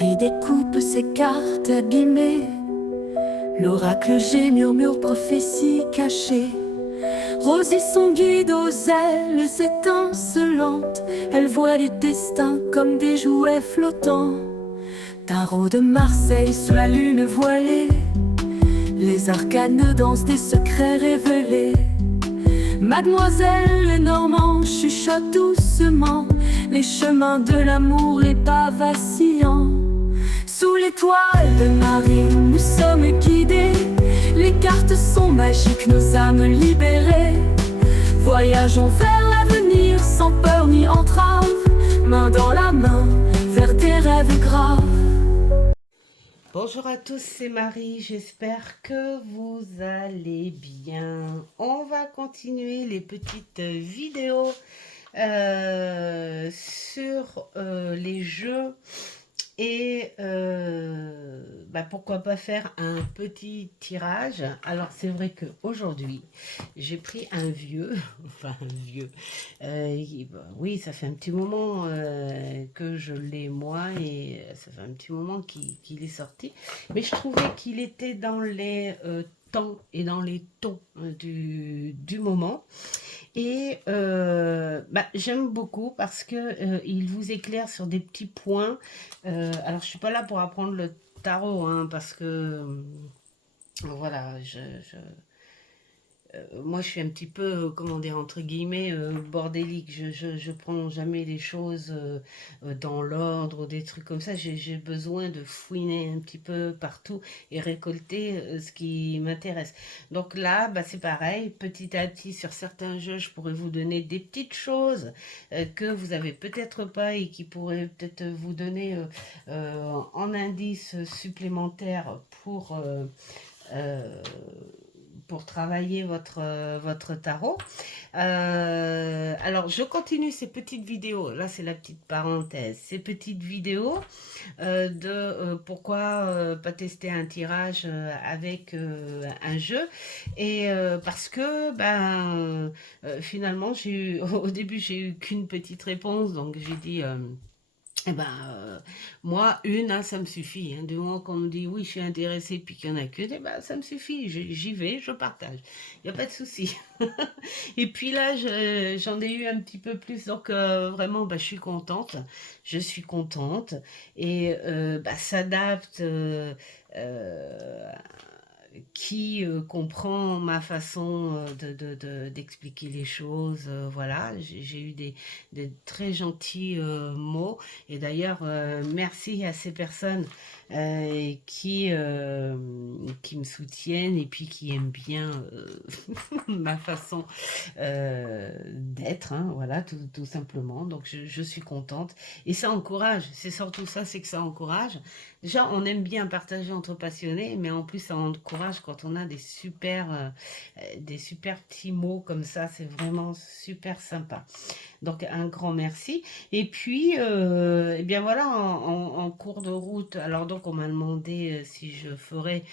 Marie découpe ses cartes abîmées. L'oracle G murmure prophétie cachée. Rosie son guide aux ailes étincelantes. Elle voit les destins comme des jouets flottants. Tarot de Marseille sous la lune voilée. Les arcanes dansent des secrets révélés. Mademoiselle Lenormand chuchote doucement les chemins de l'amour, les pas vacillants. Sous l'étoile de Marie, nous sommes guidés. Les cartes sont magiques, nos âmes libérées. Voyageons vers l'avenir sans peur ni entrave, main dans la main vers des rêves graves. Bonjour à tous, c'est Marie, j'espère que vous allez bien. On va continuer les petites vidéos sur les jeux et pourquoi pas faire un petit tirage. Alors c'est vrai qu'aujourd'hui j'ai pris un vieux, oui, ça fait un petit moment que je l'ai moi et ça fait un petit moment qu'il est sorti, mais je trouvais qu'il était dans les temps et dans les tons du moment. Et j'aime beaucoup parce que il vous éclaire sur des petits points. Alors, je suis pas là pour apprendre le tarot, hein, parce que voilà, moi, je suis un petit peu, comment dire, entre guillemets, bordélique. Je prends jamais les choses dans l'ordre ou des trucs comme ça. J'ai besoin de fouiner un petit peu partout et récolter ce qui m'intéresse. Donc là, c'est pareil. Petit à petit, sur certains jeux, je pourrais vous donner des petites choses que vous avez peut-être pas et qui pourraient peut-être vous donner en indice supplémentaire euh, pour travailler votre tarot. Alors, je continue ces petites vidéos. Là, c'est la petite parenthèse. Ces petites vidéos de pourquoi pas tester un tirage avec un jeu. Et parce que, finalement, au début, j'ai eu qu'une petite réponse. Donc, j'ai dit... Eh ben, moi, une, hein, ça me suffit. Hein. Du moment qu'on me dit oui, je suis intéressée, puis qu'il n'y en a qu'une, eh ben, ça me suffit. J'y vais, je partage. Il n'y a pas de souci. Et puis là, j'en ai eu un petit peu plus. Donc, vraiment, je suis contente. Je suis contente. Et s'adapte. Qui comprend ma façon d'expliquer les choses. Voilà, j'ai eu des très gentils mots. Et d'ailleurs, merci à ces personnes qui me soutiennent et puis qui aiment bien ma façon d'être, hein, voilà, tout simplement. Donc, je suis contente. Et ça encourage, c'est surtout ça, c'est que ça encourage. Déjà, on aime bien partager entre passionnés, mais en plus, ça encourage quand on a des super petits mots comme ça. C'est vraiment super sympa. Donc, un grand merci. Et puis, eh bien voilà, en cours de route, alors donc, on m'a demandé si je ferais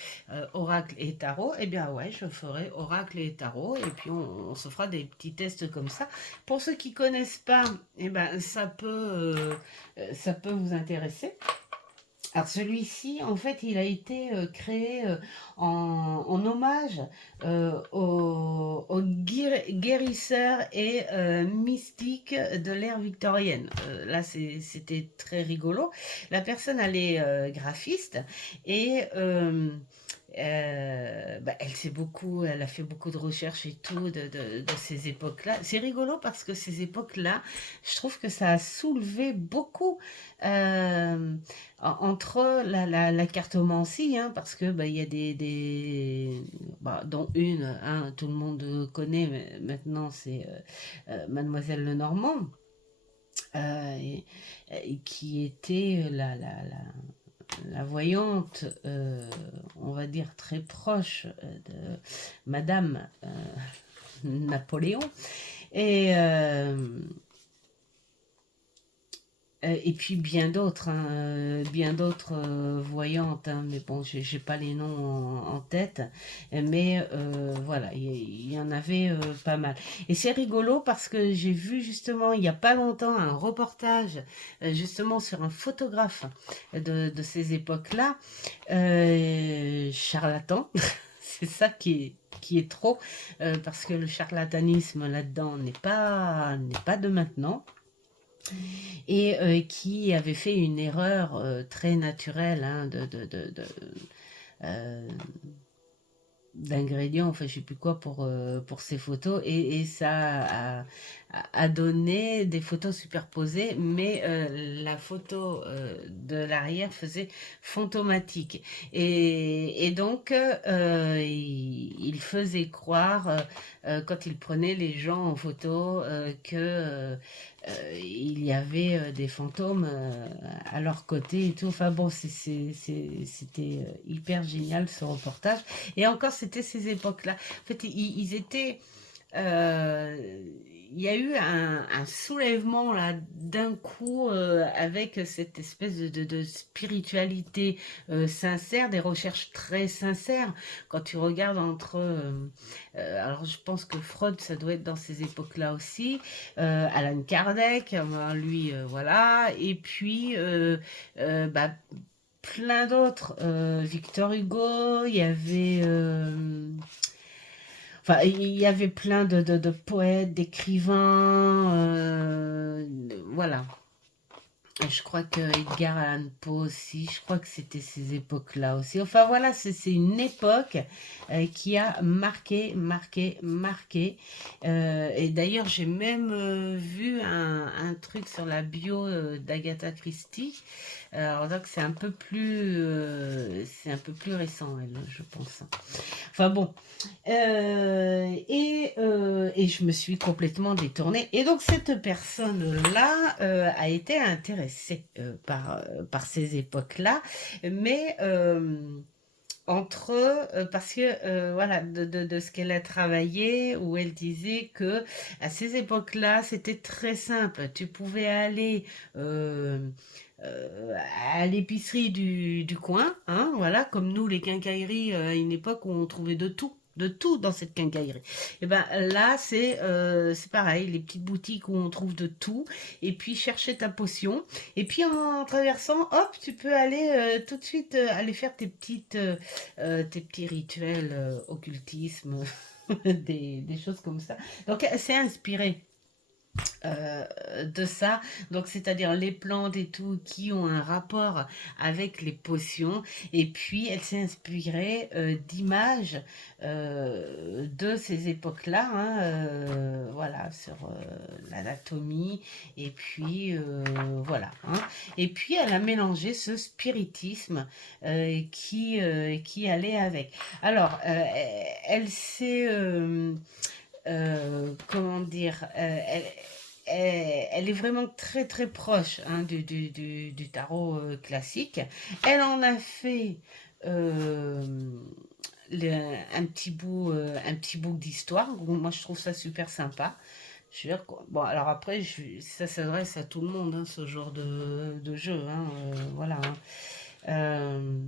oracle et tarot. Eh bien, ouais, je ferai oracle et tarot. Et puis, on se fera des petits tests comme ça. Pour ceux qui connaissent pas, eh ben, ça peut vous intéresser. Alors celui-ci, en fait, il a été créé en hommage aux guérisseurs et mystiques de l'ère victorienne. Là, c'était très rigolo. La personne, elle est graphiste et elle a fait beaucoup de recherches et tout de ces époques-là. C'est rigolo parce que ces époques-là, je trouve que ça a soulevé beaucoup entre la cartomancie, hein, parce que il y a dont une, hein, tout le monde connaît, mais maintenant c'est Mademoiselle Lenormand, et qui était la voyante, on va dire très proche de Madame Napoléon. Et Et puis bien d'autres voyantes, hein, mais bon, j'ai pas les noms en tête, mais voilà, il y en avait pas mal. Et c'est rigolo parce que j'ai vu justement il y a pas longtemps un reportage justement sur un photographe de ces époques-là, charlatan, c'est ça qui est trop, parce que le charlatanisme là-dedans n'est pas de maintenant et qui avait fait une erreur très naturelle hein, euh, d'ingrédients, enfin je sais plus quoi pour ces photos et ça a donné des photos superposées mais la photo de l'arrière faisait fantomatique et donc il faisait croire quand il prenait les gens en photo que il y avait des fantômes à leur côté et tout. Enfin bon, c'était hyper génial ce reportage. Et encore, c'était ces époques-là. En fait, ils étaient. euh, il y a eu un soulèvement là d'un coup avec cette espèce de spiritualité sincère, des recherches très sincères. Quand tu regardes entre, alors je pense que Freud, ça doit être dans ces époques-là aussi. Alan Kardec, lui, voilà. Et puis bah, plein d'autres. Victor Hugo, il y avait. Enfin, il y avait plein de poètes, d'écrivains, voilà. Je crois que Edgar Allan Poe aussi, je crois que c'était ces époques-là aussi. Enfin voilà, c'est une époque qui a marqué. Et d'ailleurs, j'ai même vu un truc sur la bio d'Agatha Christie. Alors donc c'est un peu plus récent, elle, je pense. Enfin bon, et je me suis complètement détournée. Et donc cette personne-là a été intéressée par ces époques-là, mais entre parce que voilà de ce qu'elle a travaillé où elle disait que à ces époques-là c'était très simple, tu pouvais aller euh, à l'épicerie du coin, hein, voilà, comme nous les quincailleries à une époque où on trouvait de tout dans cette quincaillerie. Et ben là c'est pareil, les petites boutiques où on trouve de tout et puis chercher ta potion et puis en traversant, hop, tu peux aller tout de suite aller faire tes petits rituels occultisme, des choses comme ça. Donc elle s'est inspirée de ça, donc c'est-à-dire les plantes et tout qui ont un rapport avec les potions, et puis elle s'est inspirée d'images de ces époques-là, hein, voilà, sur l'anatomie, et puis voilà, hein. Et puis elle a mélangé ce spiritisme qui allait avec. Alors, elle s'est comment dire, elle est vraiment très très proche hein, du tarot classique. Elle en a fait un petit bout d'histoire. Moi, je trouve ça super sympa. Je veux dire, bon, alors après, ça s'adresse à tout le monde, hein, ce genre de jeu. Hein, voilà. Hein. Euh,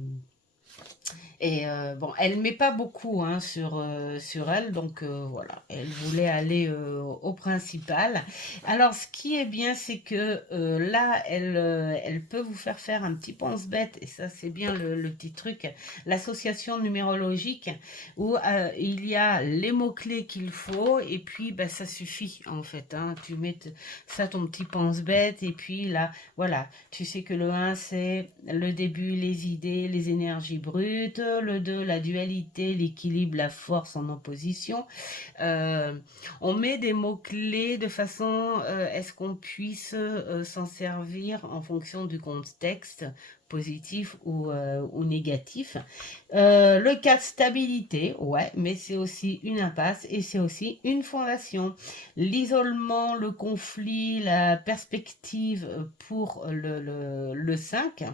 et bon, elle met pas beaucoup hein, sur elle, donc voilà, elle voulait aller au principal. Alors, ce qui est bien, c'est que là, elle peut vous faire faire un petit pense-bête, et ça, c'est bien le petit truc, l'association numérologique, où il y a les mots-clés qu'il faut, et puis bah, ça suffit en fait. Hein, tu mets ça, ton petit pense-bête, et puis là, voilà, tu sais que le un c'est le début, les idées, les énergies brutes. Le 2 la dualité, l'équilibre, la force en opposition. Euh, on met des mots-clés de façon à ce qu'on puisse s'en servir en fonction du contexte positif ou négatif. Le 4 stabilité, ouais, mais c'est aussi une impasse et c'est aussi une fondation. L'isolement, le conflit, la perspective pour le 5.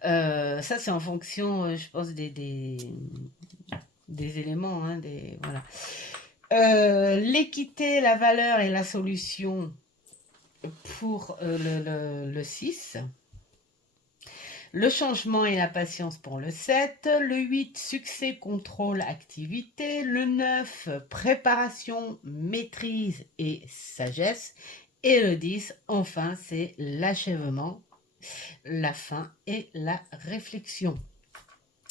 Ça, c'est en fonction, je pense, des éléments. Hein, voilà. L'équité, la valeur et la solution. pour le 6. Le changement et la patience pour le 7, le 8, succès, contrôle, activité, le 9, préparation, maîtrise et sagesse, et le 10, enfin, c'est l'achèvement, la fin et la réflexion.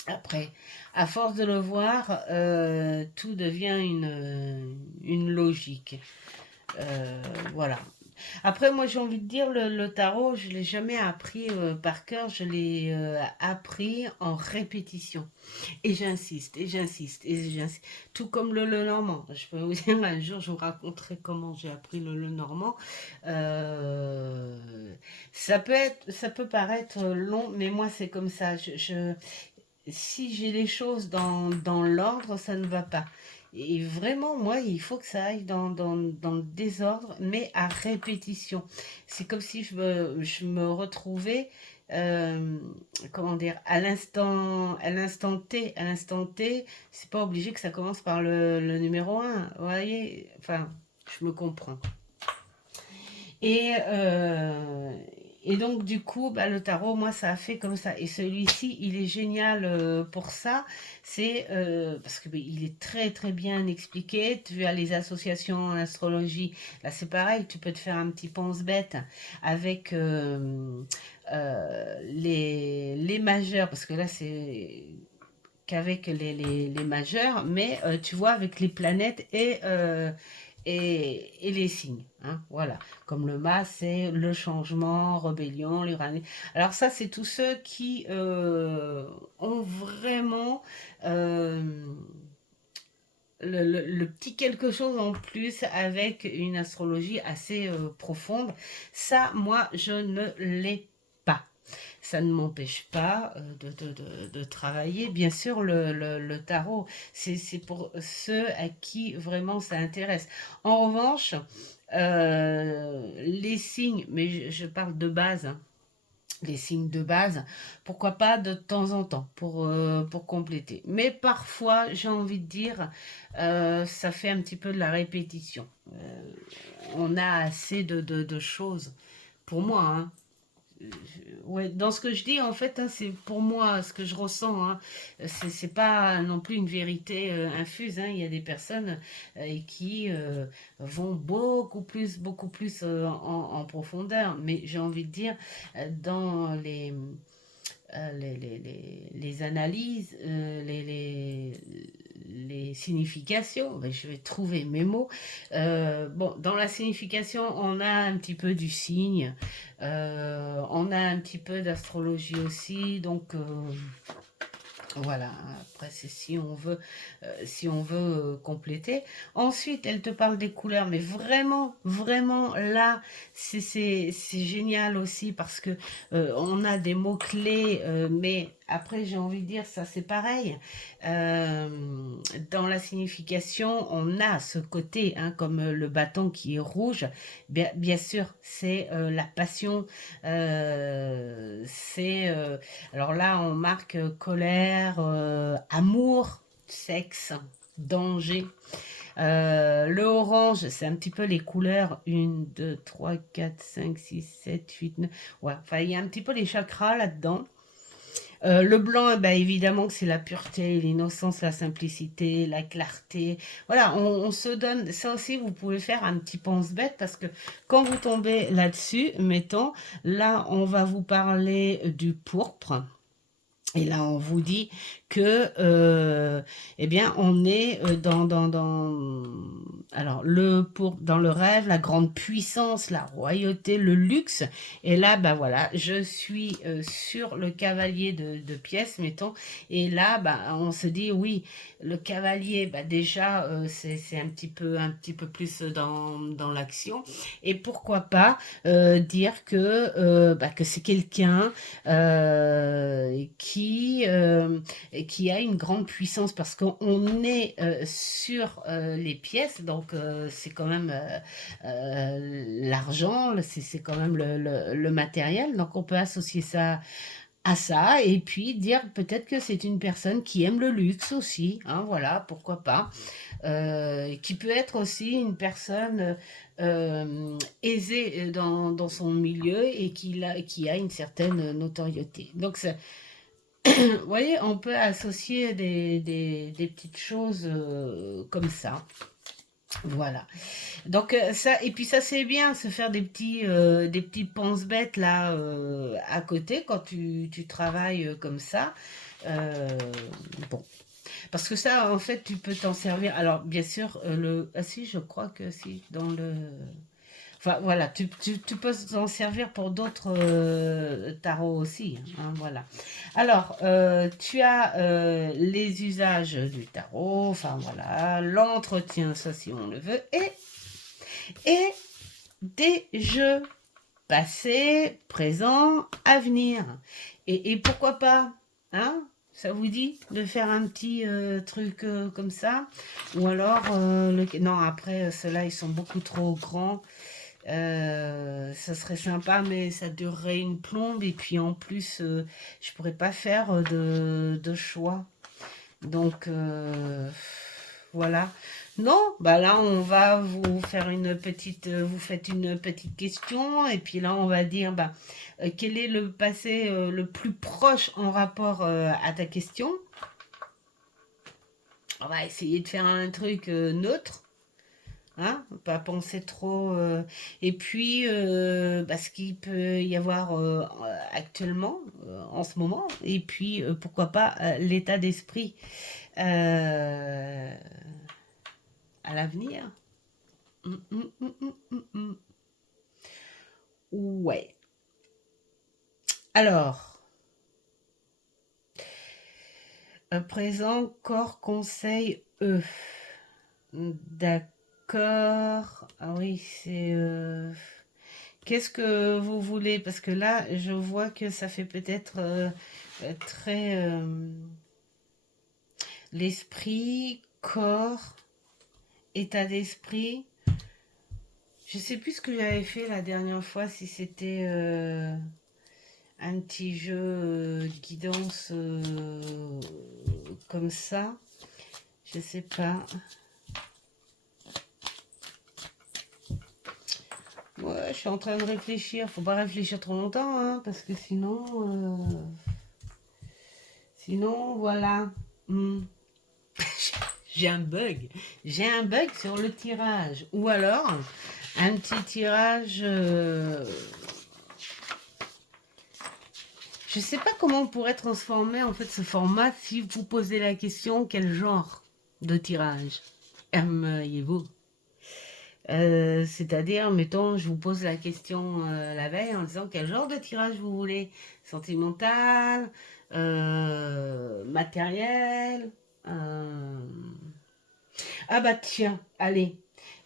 Après, à force de le voir, tout devient une logique. Voilà. Après, moi, j'ai envie de dire, le tarot, je ne l'ai jamais appris par cœur, je l'ai appris en répétition. Et j'insiste, et j'insiste, et j'insiste. Tout comme le normand. Je peux vous dire, un jour, je vous raconterai comment j'ai appris le normand. Euh, ça peut paraître long, mais moi, c'est comme ça. Si j'ai les choses dans l'ordre, ça ne va pas. Et vraiment, moi, il faut que ça aille dans le désordre, mais à répétition. C'est comme si je me retrouvais, euh, comment dire, à l'instant T. À l'instant T, c'est pas obligé que ça commence par le numéro un. Vous voyez? Enfin, je me comprends. Et, euh, et donc, du coup, bah, le tarot, moi, ça a fait comme ça. Et celui-ci, il est génial pour ça. C'est parce que bah, il est très, très bien expliqué. Tu as les associations en astrologie. Là, c'est pareil. Tu peux te faire un petit pense-bête avec les majeurs. Parce que là, c'est qu'avec les majeurs, mais tu vois, avec les planètes et les signes. Hein, voilà. Comme le mât, c'est le changement, rébellion, l'Uranus. Alors ça, c'est tous ceux qui ont vraiment euh, le petit quelque chose en plus avec une astrologie assez profonde. Ça, moi, je ne l'ai pas. Ça ne m'empêche pas de travailler. Bien sûr, le tarot, c'est pour ceux à qui vraiment ça intéresse. En revanche, les signes, mais je parle de base, hein, les signes de base, pourquoi pas de temps en temps pour compléter. Mais parfois, j'ai envie de dire, ça fait un petit peu de la répétition. On a assez de choses. Pour moi, hein, ouais, dans ce que je dis, en fait, hein, c'est pour moi ce que je ressens. Hein. C'est pas non plus une vérité infuse. Hein. Il y a des personnes qui vont beaucoup plus en profondeur. Mais j'ai envie de dire, dans les analyses, les significations, ben, je vais trouver mes mots. Bon, dans la signification, on a un petit peu du signe, on a un petit peu d'astrologie aussi, donc voilà, après c'est si on veut compléter. Ensuite, elle te parle des couleurs, mais vraiment, vraiment là, c'est génial aussi parce que on a des mots-clés, mais après j'ai envie de dire ça c'est pareil. Euh, dans la signification, on a ce côté, hein, comme le bâton qui est rouge, bien sûr, c'est la passion, c'est alors là, on marque colère, amour, sexe, danger. Le orange, c'est un petit peu les couleurs 1, 2, 3, 4, 5, 6, 7, 8, 9. Ouais, enfin, il y a un petit peu les chakras là-dedans. Le blanc, eh ben, évidemment que c'est la pureté, l'innocence, la simplicité, la clarté. Voilà, on se donne, ça aussi vous pouvez faire un petit pense-bête parce que quand vous tombez là-dessus, mettons, là on va vous parler du pourpre. Et là, on vous dit que, eh bien, on est alors, dans le rêve, la grande puissance, la royauté, le luxe. Et là, bah voilà, je suis sur le cavalier de pièces, mettons. Et là, bah, on se dit, oui, le cavalier, bah déjà, c'est un petit peu plus dans l'action. Et pourquoi pas dire que c'est quelqu'un qui a une grande puissance parce qu'on est sur les pièces, donc c'est quand même l'argent, c'est quand même le matériel, donc on peut associer ça à ça et puis dire peut-être que c'est une personne qui aime le luxe aussi, hein, voilà, pourquoi pas. Qui peut être aussi une personne aisée dans son milieu et qui a une certaine notoriété. Donc, vous voyez, on peut associer des petites choses comme ça. Voilà. Donc ça et puis ça c'est bien se faire des petits pense-bêtes là à côté quand tu travailles comme ça. Euh, bon, parce que ça en fait tu peux t'en servir. Alors bien sûr le ah si je crois que si dans le enfin voilà tu peux t'en servir pour d'autres tarots aussi, hein, voilà. Alors tu as les usages du tarot, enfin voilà l'entretien ça si on le veut et des jeux passé, présent, avenir. Et pourquoi pas, hein? Ça vous dit de faire un petit truc comme ça? Ou alors, non, après, ceux-là, ils sont beaucoup trop grands. Ça serait sympa, mais ça durerait une plombe. Et puis en plus, je pourrais pas faire de choix. Donc, voilà. Non, bah là, on va vous faire une petite, vous faites une petite question, et puis là, on va dire, bah, quel est le passé le plus proche en rapport à ta question? On va essayer de faire un truc neutre, hein, pas penser trop. Et puis, bah, ce qu'il peut y avoir actuellement, en ce moment, et puis, pourquoi pas, l'état d'esprit. Euh, à l'avenir. Mm. Ouais. Alors, présent, corps, conseil, eux. D'accord. Ah oui, c'est... Qu'est-ce que vous voulez? Parce que là, je vois que ça fait peut-être très... l'esprit, corps, état d'esprit. Je sais plus ce que j'avais fait la dernière fois, si c'était un petit jeu guidance comme ça. Je sais pas. Ouais, je suis en train de réfléchir. Faut pas réfléchir trop longtemps, hein, parce que sinon, voilà. Hmm. J'ai un bug. J'ai un bug sur le tirage. Ou alors, un petit tirage. Je sais pas comment on pourrait transformer en fait ce format si vous posez la question quel genre de tirage aimeriez-vous. C'est-à-dire, mettons, je vous pose la question la veille en disant quel genre de tirage vous voulez. Sentimental, matériel. euh, Ah bah tiens, allez.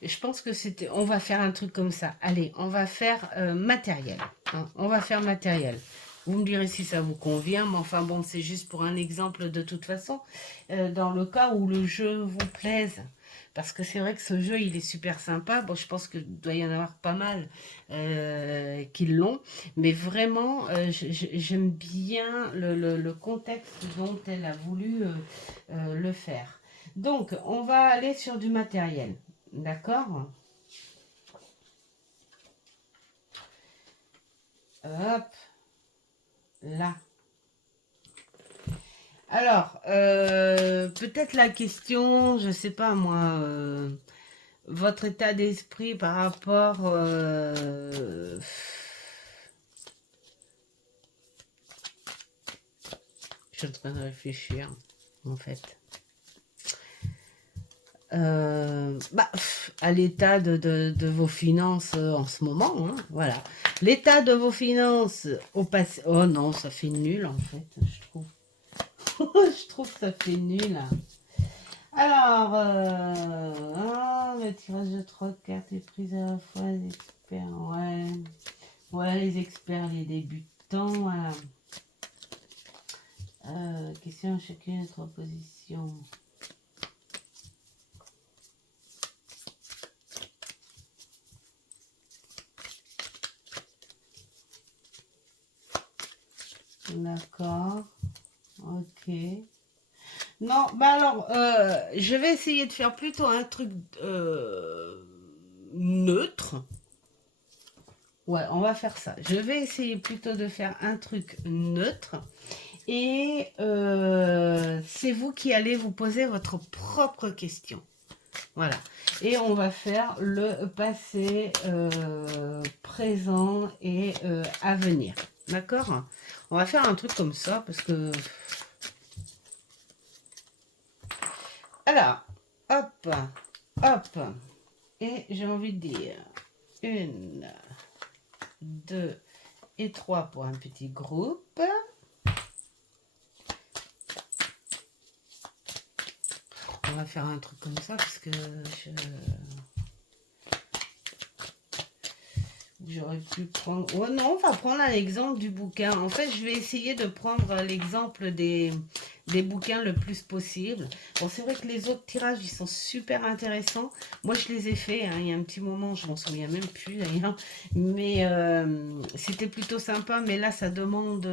Je pense que c'était. On va faire un truc comme ça. Allez, on va faire matériel, hein. On va faire matériel. Vous me direz si ça vous convient, mais enfin bon, c'est juste pour un exemple de toute façon. Dans le cas où le jeu vous plaise. Parce que c'est vrai que ce jeu, il est super sympa. Bon, je pense qu'il doit y en avoir pas mal qui l'ont. Mais vraiment, j'aime bien le contexte dont elle a voulu le faire. Donc, on va aller sur du matériel. D'accord? Hop, là. Alors, peut-être la question, je sais pas moi, votre état d'esprit par rapport... je suis en train de réfléchir, en fait. À l'état de vos finances en ce moment, hein, voilà. L'état de vos finances au passé. Oh non, ça fait nul en fait, je trouve. Je trouve que ça fait nul. Alors, le tirage de 3 cartes est pris à la fois les experts. Ouais, ouais, les experts, les débutants, voilà. Question à chacune des 3 positions. D'accord. Ok. Non, bah alors, je vais essayer de faire plutôt un truc neutre. Ouais, on va faire ça. Je vais essayer plutôt de faire un truc neutre. Et c'est vous qui allez vous poser votre propre question. Voilà. Et on va faire le passé, présent et à venir. D'accord? On va faire un truc comme ça parce que... Alors, hop, hop. Et j'ai envie de dire 1, 2 et 3 pour un petit groupe. On va faire un truc comme ça parce que j'aurais pu prendre... Oh non, on va prendre un exemple du bouquin. En fait, je vais essayer de prendre l'exemple des bouquins le plus possible. Bon, c'est vrai que les autres tirages, ils sont super intéressants. Moi, je les ai faits, hein, il y a un petit moment, je m'en souviens même plus d'ailleurs. Mais c'était plutôt sympa. Mais là, ça demande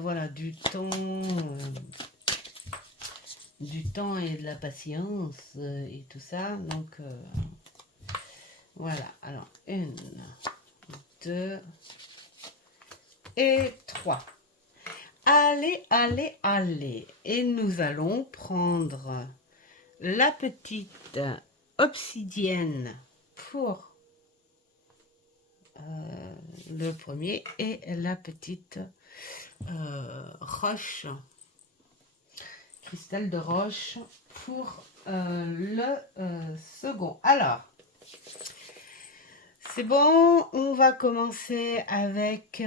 voilà, du temps et de la patience et tout ça. Donc, voilà. Alors, 1, 2 et 3. Allez, allez, allez. Et nous allons prendre la petite obsidienne pour le premier et la petite roche, cristal de roche pour le second. Alors, c'est bon, on va commencer avec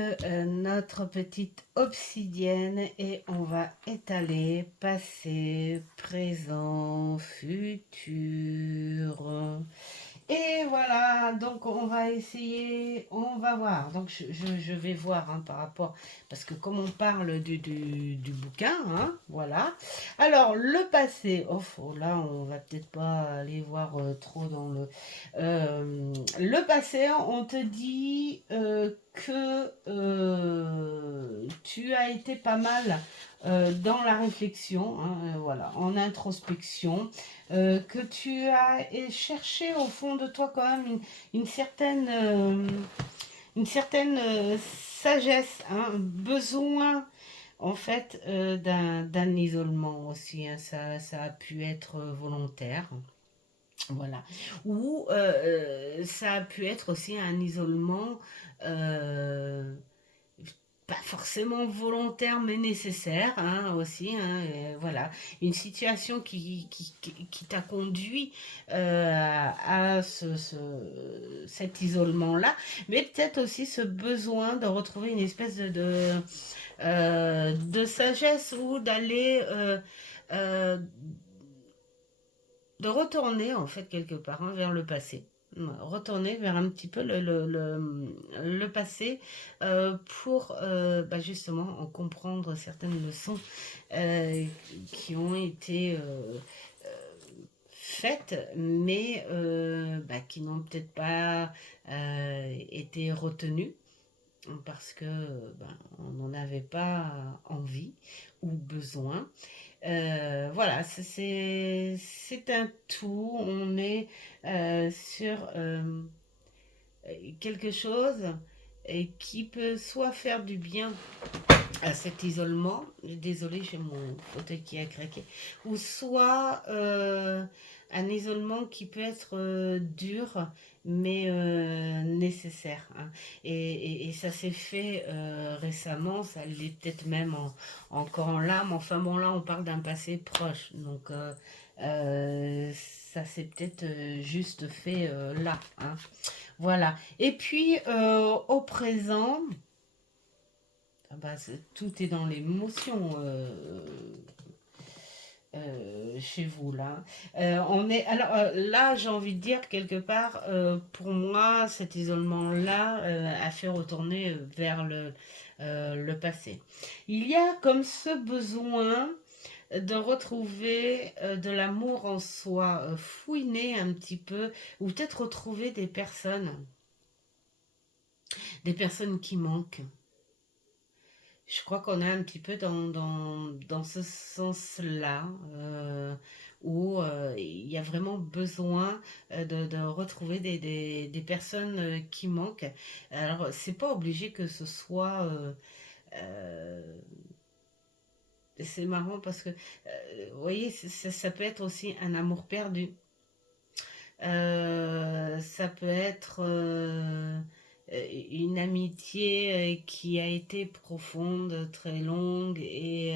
notre petite obsidienne et on va étaler passé, présent, futur. Et voilà, donc on va essayer, on va voir. Donc je vais voir hein, par rapport, parce que comme on parle du bouquin, hein, voilà. Alors le passé, oh, là on va peut-être pas aller voir trop dans le passé, on te dit que tu as été pas mal dans la réflexion, hein, voilà, en introspection. Que tu as cherché au fond de toi quand même une certaine, sagesse, hein, besoin en fait d'un isolement aussi. Hein, ça a pu être volontaire. Voilà. Ou ça a pu être aussi un isolement pas forcément volontaire mais nécessaire hein, aussi hein, voilà une situation qui t'a conduit à cet isolement là mais peut-être aussi ce besoin de retrouver une espèce de sagesse ou d'aller de retourner en fait quelque part hein, vers le passé. Retourner vers un petit peu le passé pour bah justement en comprendre certaines leçons euh, qui ont été faites mais bah, qui n'ont peut-être pas été retenues parce que ben, on n'en avait pas envie ou besoin. Voilà, c'est un tout. On est sur quelque chose qui peut soit faire du bien à cet isolement, désolé j'ai mon fauteuil qui a craqué, ou soit un isolement qui peut être dur mais nécessaire. Hein. Et ça s'est fait récemment, ça l'est peut-être même encore en larmes, enfin bon là on parle d'un passé proche, donc ça s'est peut-être juste fait là. Hein. Voilà. Et puis au présent, ah bah, tout est dans l'émotion chez vous là. On est alors là, j'ai envie de dire quelque part, pour moi, cet isolement-là a fait retourner vers le passé. Il y a comme ce besoin de retrouver de l'amour en soi, fouiner un petit peu, ou peut-être retrouver des personnes qui manquent. Je crois qu'on est un petit peu dans ce sens-là, où il y a vraiment besoin de retrouver des personnes qui manquent. Alors, c'est pas obligé que ce soit... euh, c'est marrant parce que, vous voyez, ça peut être aussi un amour perdu. Ça peut être une amitié qui a été profonde, très longue et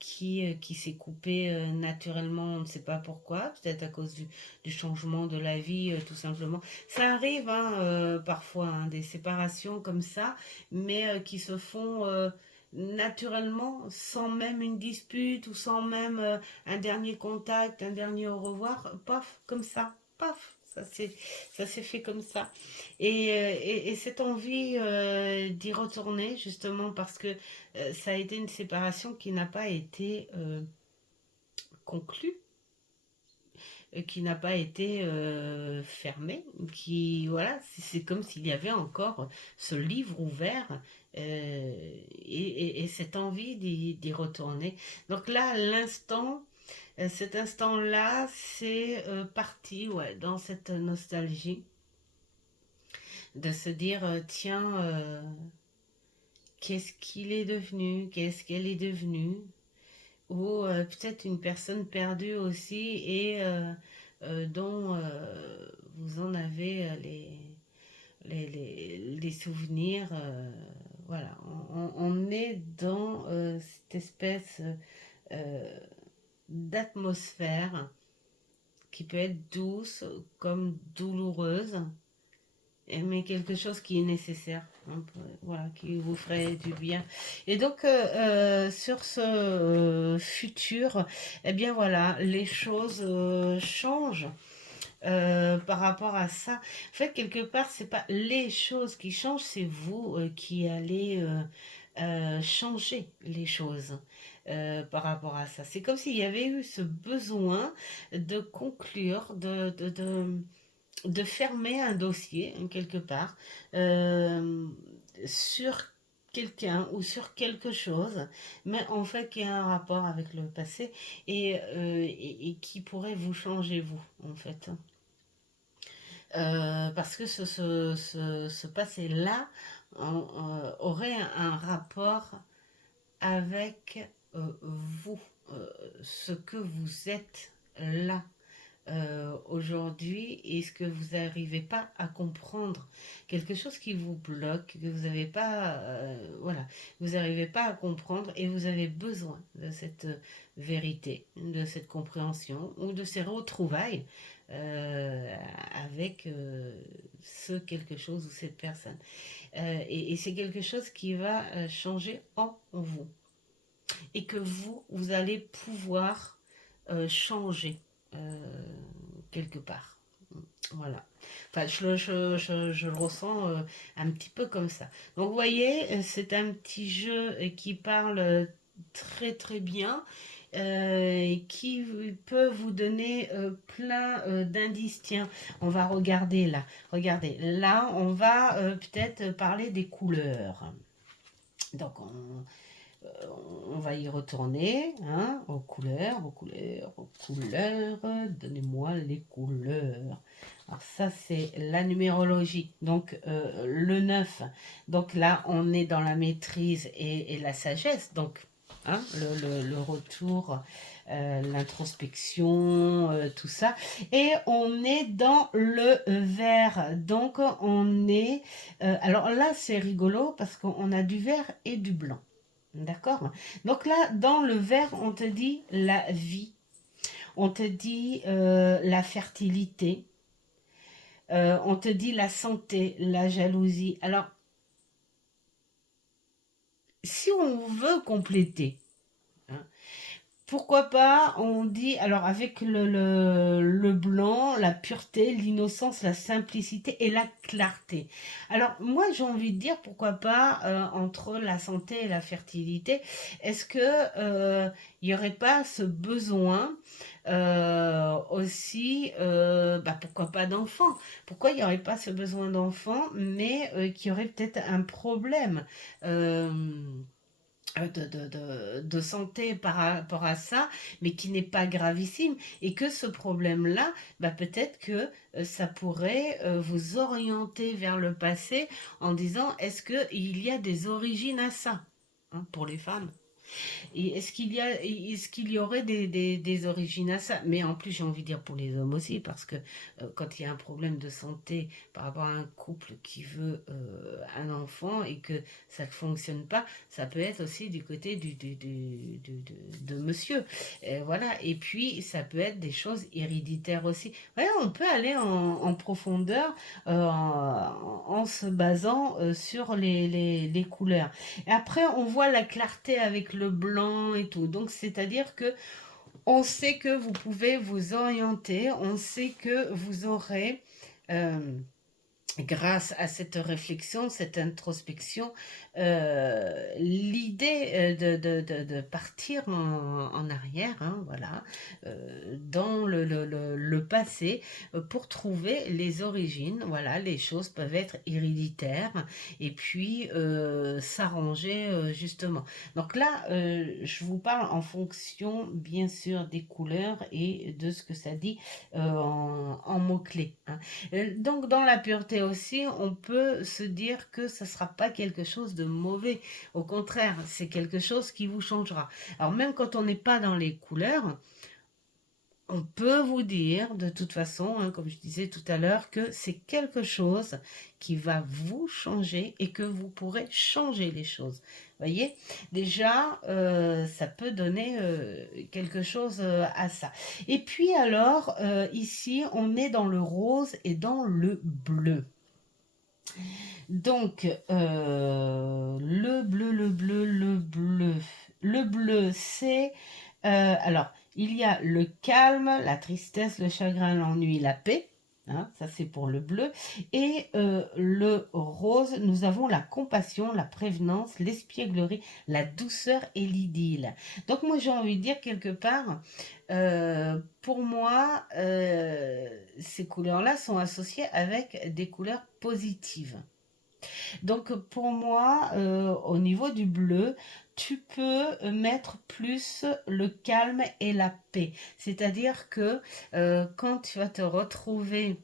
qui s'est coupée naturellement, on ne sait pas pourquoi, peut-être à cause du changement de la vie, tout simplement. Ça arrive hein, parfois, hein, des séparations comme ça, mais qui se font naturellement, sans même une dispute ou sans même un dernier contact, un dernier au revoir, paf, comme ça, paf, ça s'est fait comme ça. Et cette envie d'y retourner, justement, parce que ça a été une séparation qui n'a pas été conclue, qui n'a pas été fermée, qui, voilà, c'est comme s'il y avait encore ce livre ouvert et cette envie d'y retourner. Donc là, l'instant, cet instant-là, c'est parti ouais, dans cette nostalgie de se dire tiens, qu'est-ce qu'il est devenu, qu'est-ce qu'elle est devenue, ou peut-être une personne perdue aussi et dont vous en avez les souvenirs. Voilà, on est dans cette espèce euh, d'atmosphère qui peut être douce comme douloureuse, mais quelque chose qui est nécessaire, hein, voilà, qui vous ferait du bien. Et donc, sur ce futur, eh bien voilà, les choses changent par rapport à ça. En fait, quelque part, c'est pas les choses qui changent, c'est vous qui allez changer les choses par rapport à ça. C'est comme s'il y avait eu ce besoin de conclure, de fermer un dossier, quelque part, euh, sur quelqu'un ou sur quelque chose, mais en fait qui a un rapport avec le passé et qui pourrait vous changer, vous, en fait. Parce que ce passé-là aurait un rapport avec vous, ce que vous êtes là aujourd'hui et ce que vous n'arrivez pas à comprendre. Quelque chose qui vous bloque, que vous n'avez pas, voilà, vous n'arrivez pas à comprendre et vous avez besoin de cette vérité, de cette compréhension ou de ces retrouvailles euh, avec ce quelque chose ou cette personne. Et c'est quelque chose qui va changer en vous et que vous allez pouvoir changer quelque part. Voilà. Enfin, je le ressens un petit peu comme ça. Donc, vous voyez, c'est un petit jeu qui parle très très bien, qui peut vous donner plein d'indices. Tiens, on va regarder là. Regardez, là, on va peut-être parler des couleurs. Donc, on va y retourner, hein, aux couleurs, aux couleurs, aux couleurs. Donnez-moi les couleurs. Alors ça, c'est la numérologie. Donc, le 9. Donc là, on est dans la maîtrise et la sagesse. Donc, hein, le retour, l'introspection, tout ça. Et on est dans le vert. Donc, on est... alors là, c'est rigolo parce qu'on a du vert et du blanc. D'accord? Donc là, dans le vert, on te dit la vie, on te dit la fertilité, on te dit la santé, la jalousie. Alors, si on veut compléter, hein, Pourquoi pas, on dit, alors avec le blanc, la pureté, l'innocence, la simplicité et la clarté. Alors moi j'ai envie de dire, pourquoi pas, entre la santé et la fertilité, est-ce que il n'y aurait pas ce besoin aussi, pourquoi pas d'enfants? Pourquoi il n'y aurait pas ce besoin d'enfants, mais qui aurait peut-être un problème euh, de santé par rapport à ça, mais qui n'est pas gravissime, et que ce problème-là, peut-être que ça pourrait vous orienter vers le passé en disant, est-ce qu'il y a des origines à ça, hein, pour les femmes? Et est-ce qu'il y aurait des origines à ça? Mais en plus, j'ai envie de dire pour les hommes aussi, parce que quand il y a un problème de santé par rapport à un couple qui veut un enfant et que ça ne fonctionne pas, ça peut être aussi du côté de monsieur. Voilà. Et puis, ça peut être des choses héréditaires aussi. Ouais, on peut aller en profondeur en se basant sur les couleurs. Et après, on voit la clarté avec le blanc et tout. Donc, c'est-à-dire que on sait que vous pouvez vous orienter, on sait que vous aurez euh, grâce à cette réflexion, cette introspection, l'idée de partir en arrière, hein, voilà, dans le passé, pour trouver les origines. Voilà, les choses peuvent être héréditaires et puis s'arranger justement. Donc là, je vous parle en fonction, bien sûr, des couleurs et de ce que ça dit en mots-clés, hein. Donc dans la pureté aussi, on peut se dire que ça ne sera pas quelque chose de mauvais. Au contraire, c'est quelque chose qui vous changera. Alors même quand on n'est pas dans les couleurs, on peut vous dire de toute façon, hein, comme je disais tout à l'heure, que c'est quelque chose qui va vous changer et que vous pourrez changer les choses. Voyez, déjà, ça peut donner quelque chose à ça. Et puis alors, ici, on est dans le rose et dans le bleu. Donc, le bleu, le bleu, le bleu. Le bleu, c'est... alors, il y a le calme, la tristesse, le chagrin, l'ennui, la paix. Hein, ça, c'est pour le bleu. Et le rose, nous avons la compassion, la prévenance, l'espièglerie, la douceur et l'idylle. Donc, moi, j'ai envie de dire quelque part, pour moi, ces couleurs-là sont associées avec des couleurs positives. Donc pour moi, au niveau du bleu, tu peux mettre plus le calme et la paix. C'est-à-dire que quand tu vas te retrouver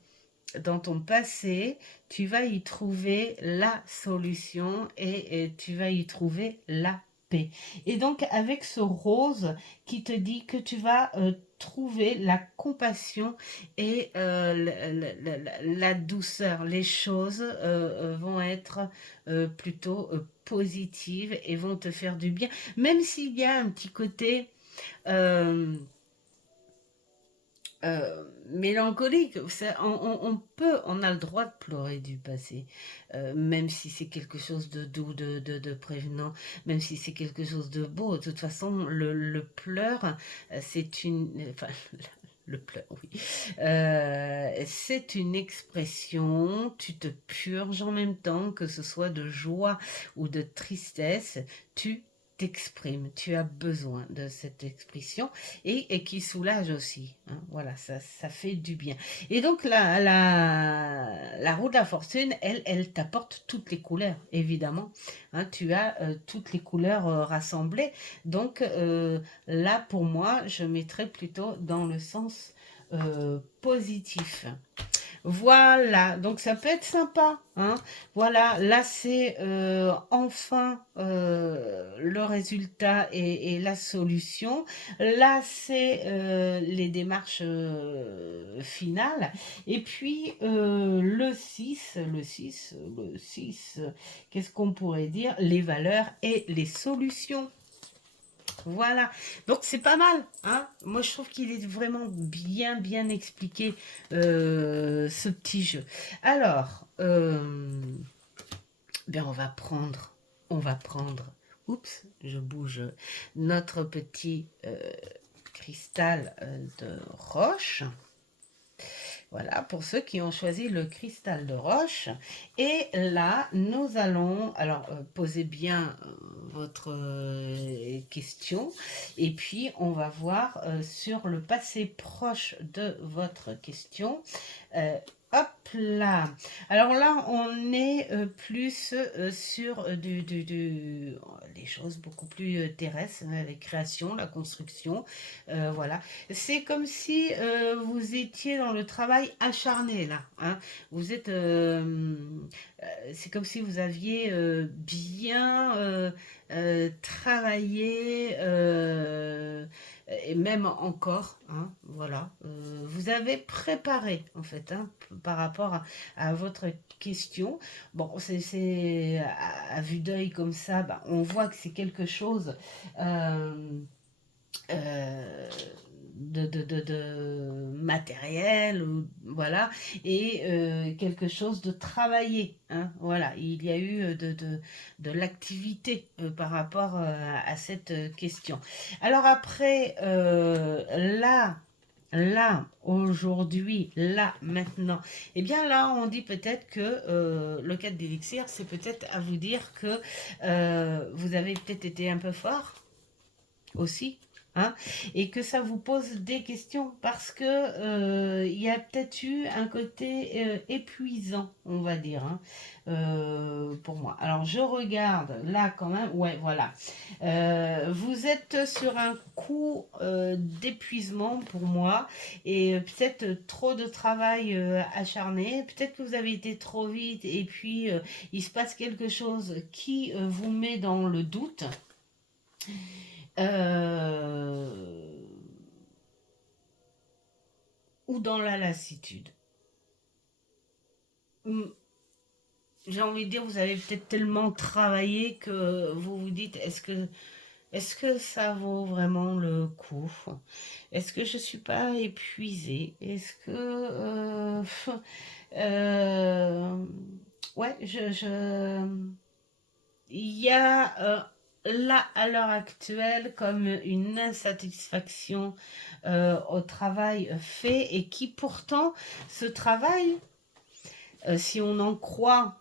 dans ton passé, tu vas y trouver la solution et tu vas y trouver la paix. Et donc avec ce rose qui te dit que tu vas trouver la compassion et la douceur, les choses vont être plutôt positives et vont te faire du bien, même s'il y a un petit côté euh, mélancolique. On a le droit de pleurer du passé, même si c'est quelque chose de doux, de prévenant, même si c'est quelque chose de beau. De toute façon, le pleur, c'est une... Enfin, le pleur, oui. C'est une expression, tu te purges en même temps, que ce soit de joie ou de tristesse, tu t'exprimes, tu as besoin de cette expression et qui soulage aussi, hein. Voilà, ça fait du bien. Et donc la roue de la fortune, elle t'apporte toutes les couleurs, évidemment, hein. Tu as toutes les couleurs rassemblées. Donc là, pour moi, je mettrais plutôt dans le sens positif. Voilà, donc ça peut être sympa, hein. Voilà, là c'est enfin le résultat et la solution. Là c'est les démarches finales. Et puis le six, qu'est-ce qu'on pourrait dire? Les valeurs et les solutions. Voilà, donc c'est pas mal, hein. Moi je trouve qu'il est vraiment bien expliqué ce petit jeu. Alors, on va prendre, oups, je bouge notre petit cristal de roche. Voilà, pour ceux qui ont choisi le cristal de roche. Et là, nous allons, alors, posez bien votre question. Et puis, on va voir sur le passé proche de votre question. Hop là. Alors là, on est plus sur les choses beaucoup plus terrestres, hein, les créations, la construction. Voilà. C'est comme si vous étiez dans le travail acharné là. Hein. Vous êtes, c'est comme si vous aviez bien travaillé et même encore. Hein, voilà. Vous avez préparé en fait hein, par rapport à votre question. Bon, c'est à vue d'œil comme ça, bah, on voit que c'est quelque chose. Euh, de matériel, ou, voilà, et quelque chose de travaillé. Hein, voilà, il y a eu de l'activité par rapport à cette question. Alors après, là, aujourd'hui, là, maintenant, eh bien là, on dit peut-être que le cadre d'élixir, c'est peut-être à vous dire que vous avez peut-être été un peu fort aussi, hein, et que ça vous pose des questions parce que il y a peut-être eu un côté épuisant, on va dire, hein, pour moi. Alors je regarde là quand même, ouais, voilà. Vous êtes sur un coup d'épuisement pour moi et peut-être trop de travail acharné. Peut-être que vous avez été trop vite et puis il se passe quelque chose qui vous met dans le doute. Euh, ou dans la lassitude. J'ai envie de dire, vous avez peut-être tellement travaillé que vous vous dites, est-ce que ça vaut vraiment le coup? Est-ce que je suis pas épuisée? Est-ce que euh, ouais, il y a là à l'heure actuelle comme une insatisfaction au travail fait et qui pourtant ce travail, si on en croit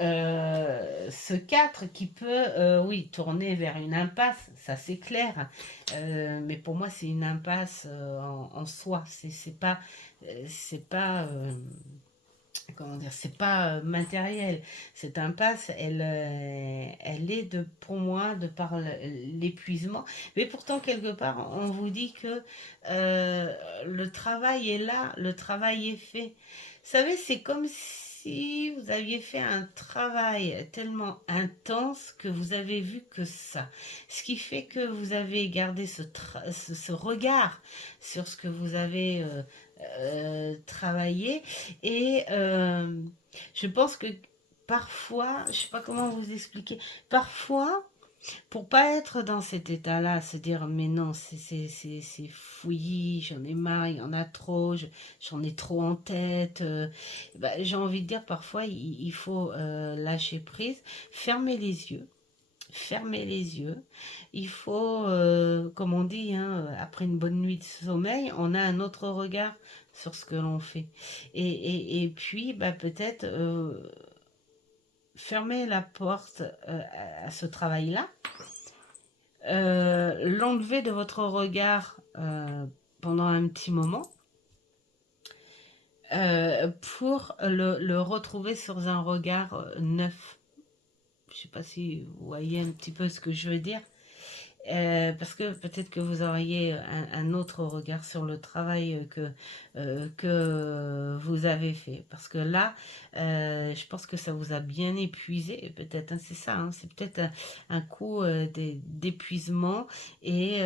ce 4 qui peut, oui, tourner vers une impasse, ça c'est clair. Mais pour moi, c'est une impasse en soi. C'est pas, comment dire, c'est pas matériel. Cette impasse, elle est pour moi de par l'épuisement. Mais pourtant, quelque part, on vous dit que le travail est là, le travail est fait. Vous savez, c'est comme si vous aviez fait un travail tellement intense que vous avez vu que ça. Ce qui fait que vous avez gardé ce regard sur ce que vous avez travaillé. Et je pense que parfois, je sais pas comment vous expliquer, parfois, pour pas être dans cet état-là, se dire mais non, c'est fouillis, j'en ai marre, il y en a trop, j'en ai trop en tête. Bah, j'ai envie de dire parfois il faut lâcher prise, fermer les yeux. Fermer les yeux. Il faut, comme on dit, hein, après une bonne nuit de sommeil, on a un autre regard sur ce que l'on fait. Et puis, bah, peut-être fermer la porte à ce travail-là, l'enlever de votre regard pendant un petit moment pour le retrouver sur un regard neuf. Je ne sais pas si vous voyez un petit peu ce que je veux dire. Parce que peut-être que vous auriez un autre regard sur le travail que vous avez fait. Parce que là, je pense que ça vous a bien épuisé, peut-être, hein, c'est ça, hein, c'est peut-être un coup d'épuisement et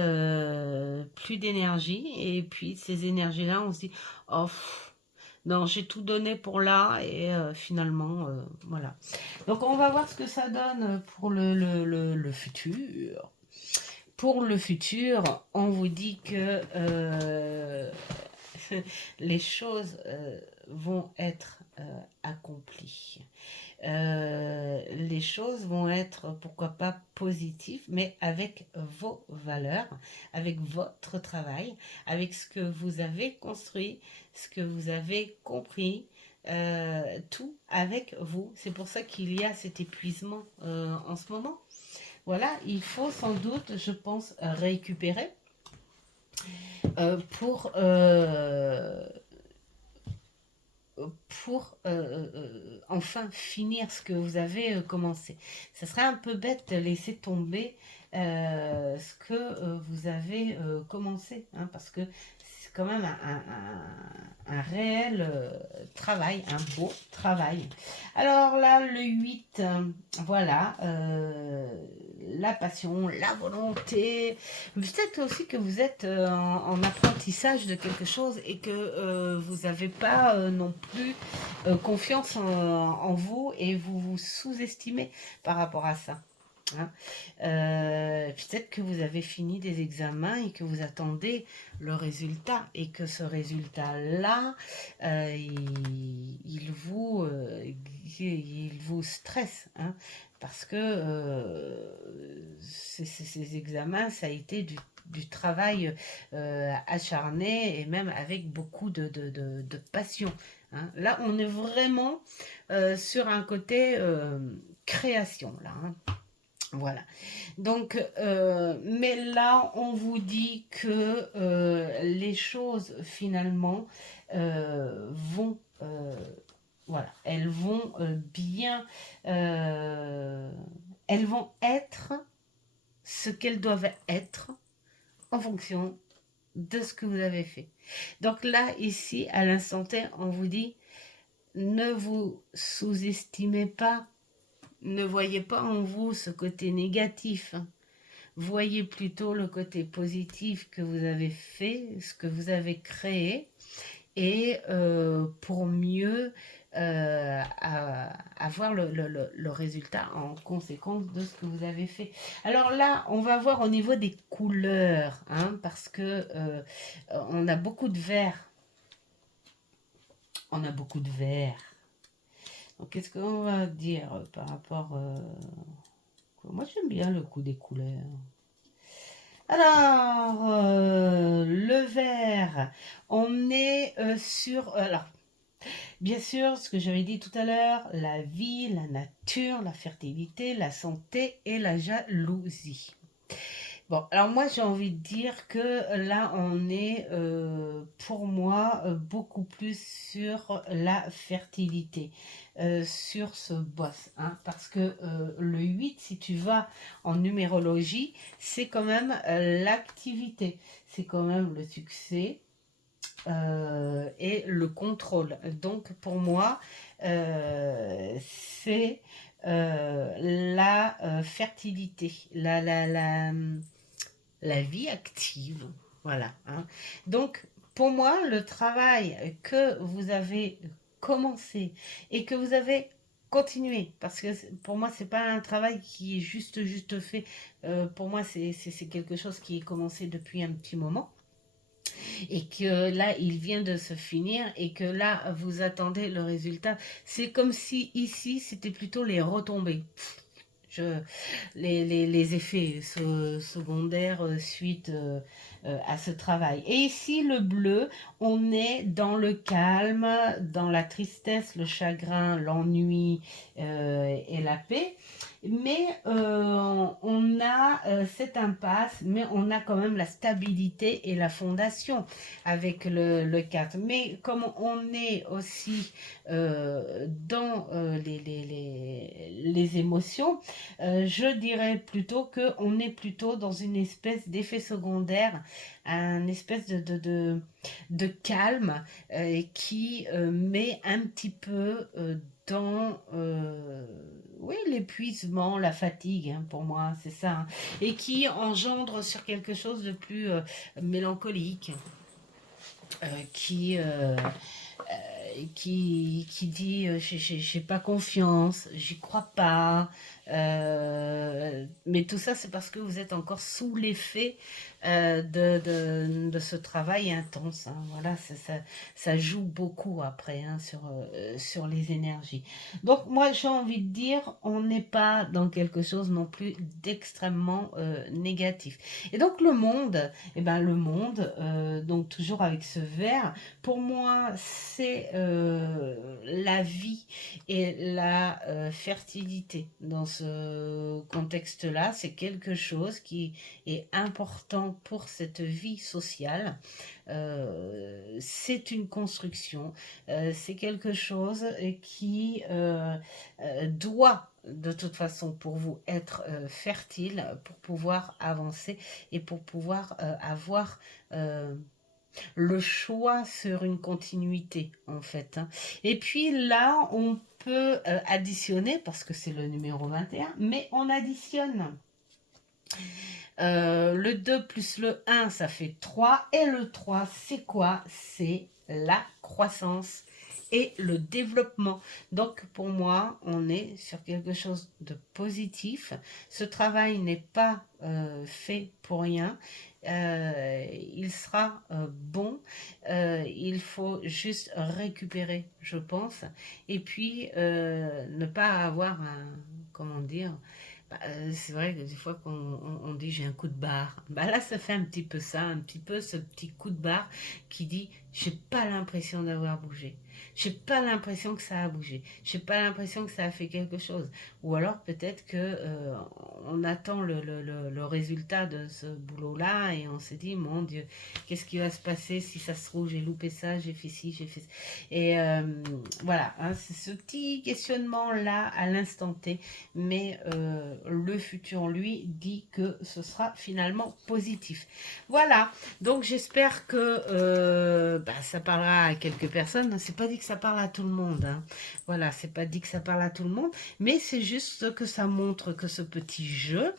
plus d'énergie. Et puis ces énergies-là, on se dit, oh, non, j'ai tout donné pour là et finalement, voilà. Donc on va voir ce que ça donne pour le futur. Pour le futur, on vous dit que les choses vont être accomplies. les choses vont être, pourquoi pas, positives, mais avec vos valeurs, avec votre travail, avec ce que vous avez construit, ce que vous avez compris, tout avec vous. C'est pour ça qu'il y a cet épuisement en ce moment. Voilà, il faut sans doute, je pense, récupérer pour enfin finir ce que vous avez commencé. Ce serait un peu bête de laisser tomber ce que vous avez commencé, hein, parce que c'est quand même un réel travail, un beau travail. Alors là, le 8, voilà, la passion, la volonté. Peut-être aussi que vous êtes en apprentissage de quelque chose et que vous n'avez pas non plus confiance en vous et vous vous sous-estimez par rapport à ça. Hein. Peut-être que vous avez fini des examens et que vous attendez le résultat et que ce résultat-là, il vous stresse, hein, parce que ces examens, ça a été du travail acharné et même avec beaucoup de passion. Hein. Là, on est vraiment sur un côté création, là. Hein. Voilà. Donc, mais là, on vous dit que les choses, finalement, vont... voilà, elles vont bien... elles vont être ce qu'elles doivent être en fonction de ce que vous avez fait. Donc là, ici, à l'instant T, on vous dit, ne vous sous-estimez pas. Ne voyez pas en vous ce côté négatif. Voyez plutôt le côté positif que vous avez fait, ce que vous avez créé, et pour mieux avoir le résultat en conséquence de ce que vous avez fait. Alors là, on va voir au niveau des couleurs, hein, parce que on a beaucoup de vert. On a beaucoup de vert. Donc, qu'est-ce qu'on va dire par rapport... moi, j'aime bien le coup des couleurs. Alors, le vert, on est sur... alors, bien sûr, ce que j'avais dit tout à l'heure, la vie, la nature, la fertilité, la santé et la jalousie. Bon, alors moi j'ai envie de dire que là on est pour moi beaucoup plus sur la fertilité, sur ce boss, hein, parce que le 8, si tu vas en numérologie, c'est quand même l'activité, c'est quand même le succès et le contrôle. Donc pour moi, c'est la fertilité, la vie active. Voilà. Hein. Donc, pour moi, le travail que vous avez commencé et que vous avez continué, parce que pour moi, c'est pas un travail qui est juste fait. Pour moi, c'est quelque chose qui est commencé depuis un petit moment et que là, il vient de se finir et que là, vous attendez le résultat. C'est comme si ici, c'était plutôt les retombées. Les effets secondaires suite à ce travail. Et ici, le bleu, on est dans le calme, dans la tristesse, le chagrin, l'ennui et la paix. Mais on a cette impasse, mais on a quand même la stabilité et la fondation avec le 4. Mais comme on est aussi dans les émotions, je dirais plutôt qu'on est plutôt dans une espèce d'effet secondaire, un espèce de calme qui met un petit peu dans oui, l'épuisement, la fatigue, hein, pour moi, c'est ça, hein, et qui engendre sur quelque chose de plus mélancolique, qui qui dit j'ai pas confiance, j'y crois pas. Mais tout ça, c'est parce que vous êtes encore sous l'effet de ce travail intense, hein. Voilà, ça joue beaucoup après, hein, sur les énergies. Donc moi, j'ai envie de dire, on n'est pas dans quelque chose non plus d'extrêmement négatif. Et donc le monde, eh ben, le monde, donc toujours avec ce verre, pour moi, c'est la vie et la fertilité. Dans ce contexte-là, c'est quelque chose qui est important pour cette vie sociale. C'est une construction, c'est quelque chose qui doit de toute façon pour vous être fertile pour pouvoir avancer et pour pouvoir avoir le choix sur une continuité en fait, hein. Et puis là, on peut additionner, parce que c'est le numéro 21, mais on additionne. Le 2 plus le 1, ça fait 3. Et le 3, c'est quoi? C'est la croissance et le développement. Donc pour moi, on est sur quelque chose de positif. Ce travail n'est pas fait pour rien. Il sera bon. Il faut juste récupérer, je pense. Et puis, ne pas avoir un, comment dire, c'est vrai que des fois on dit j'ai un coup de barre. Bah là, ça fait un petit peu ça, un petit peu ce petit coup de barre qui dit j'ai pas l'impression d'avoir bougé. J'ai pas l'impression que ça a bougé. J'ai pas l'impression que ça a fait quelque chose. Ou alors peut-être que on attend le résultat de ce boulot-là et on s'est dit mon Dieu, qu'est-ce qui va se passer si ça se trouve j'ai loupé ça, j'ai fait ci, j'ai fait ça. Et voilà, hein, c'est ce petit questionnement-là à l'instant T. Mais le futur, lui, dit que ce sera finalement positif. Voilà, donc j'espère que ça parlera à quelques personnes. C'est pas dit que ça parle à tout le monde, hein. Voilà, c'est pas dit que ça parle à tout le monde, mais c'est juste que ça montre que ce petit jeu,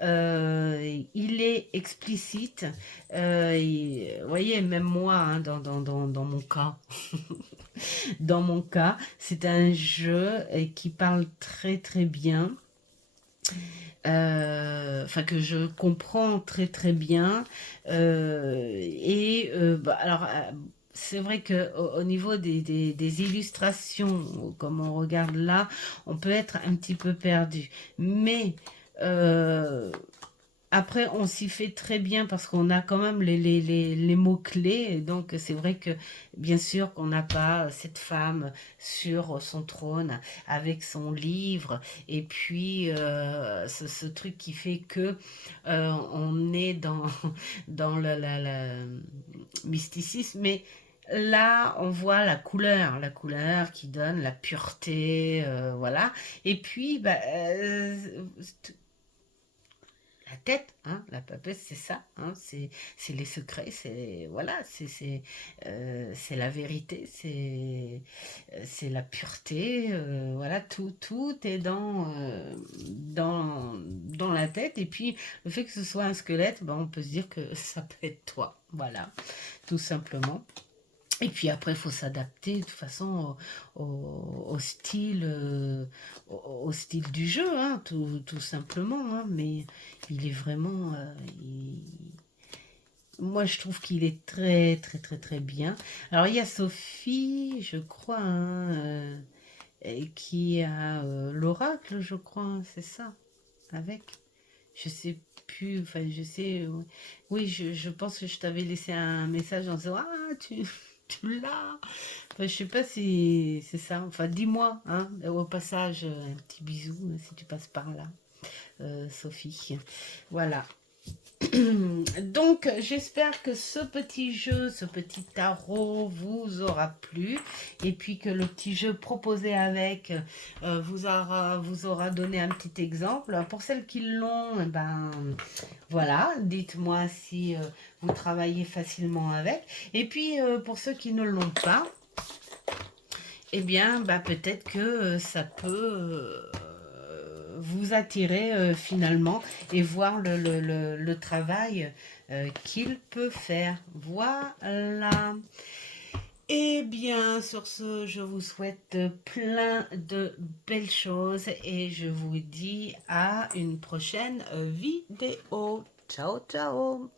il est explicite. Vous voyez, même moi, hein, dans mon cas, dans mon cas, c'est un jeu qui parle très très bien, enfin que je comprends très très bien. Alors, c'est vrai que au niveau des illustrations, comme on regarde là, on peut être un petit peu perdu. Mais euh, après, on s'y fait très bien parce qu'on a quand même les mots-clés. Donc, c'est vrai que, bien sûr, qu'on n'a pas cette femme sur son trône avec son livre. Et puis, ce truc qui fait que on est dans le mysticisme. Mais là, on voit la couleur qui donne la pureté, voilà. Et puis, la tête, hein, la papesse, c'est ça, hein, c'est les secrets, c'est voilà, c'est la vérité, c'est la pureté, voilà, tout est dans la tête. Et puis le fait que ce soit un squelette, ben, on peut se dire que ça peut être toi, voilà, tout simplement. Et puis après, il faut s'adapter de toute façon au style, au style du jeu, hein, tout simplement, hein. Mais il est vraiment, moi je trouve qu'il est très très très très bien. Alors il y a Sophie, je crois, hein, qui a l'oracle, je crois, hein, c'est ça, avec. Je sais plus, enfin je sais, oui, je pense que je t'avais laissé un message en disant ah tu l'as. Enfin, je sais pas si c'est ça. Enfin, dis-moi, hein, au passage, un petit bisou si tu passes par là, Sophie. Voilà. Donc, j'espère que ce petit jeu, ce petit tarot vous aura plu et puis que le petit jeu proposé avec vous aura donné un petit exemple. Pour celles qui l'ont, eh ben, voilà, dites-moi si vous travaillez facilement avec. Et puis, pour ceux qui ne l'ont pas, eh bien, peut-être que ça peut vous attirer finalement et voir le travail qu'il peut faire. Voilà. Eh bien, sur ce, je vous souhaite plein de belles choses et je vous dis à une prochaine vidéo. Ciao, ciao!